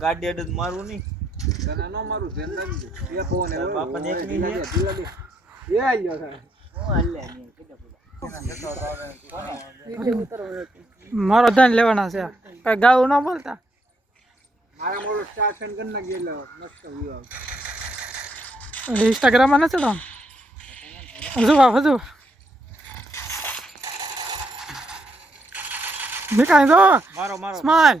ગાડી અડે મારું નહીં મારો ધન લેવાના છે કઈ ગાવ ન બોલતા મારા મોરો સ્ટાફન ગન ના ગેલો મસ્ત વિવાહ ઇન્સ્ટાગ્રામ માં નથી તો હજુ વા હજુ મે કાઈ દો મારો મારો smile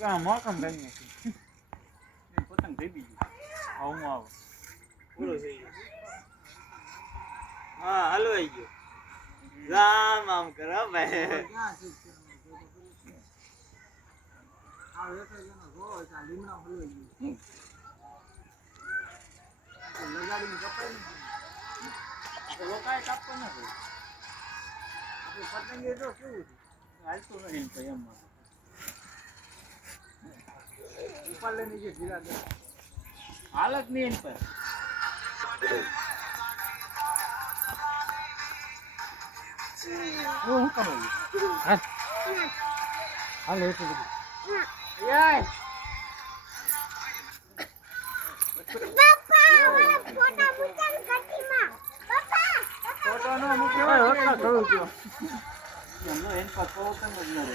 cái mó không đây này nên có thằng đấy bị ấu ngò ừ. à alo ấy ra mà không có về Hãy subscribe cho kênh Ghiền Mì Gõ Để không bỏ lỡ những video hấp dẫn ऊपर नीचे गिरा दे हालत नहीं इन पर वो हम कमल हां हां ले चलो ये आए ಹೋಗ್ತಾ ಹೋಗ್ತಾ ಏನು ಪಕ್ಕ ಹೋಗ್ತಾ ಬಂದಿದ್ದಾರೆ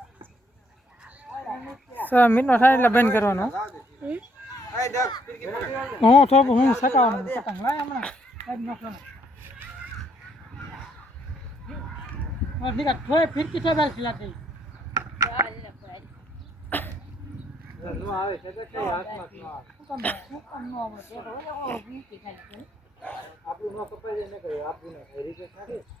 सर मिन नथा लबेन करवा नो ओ तो हम हम सका ला हम ना एक नो करो और निका थोए फिरकी थोए बैठ लाते चल ले नो आवे से देखे हाथ मत नो आप भी ना रिजेक्ट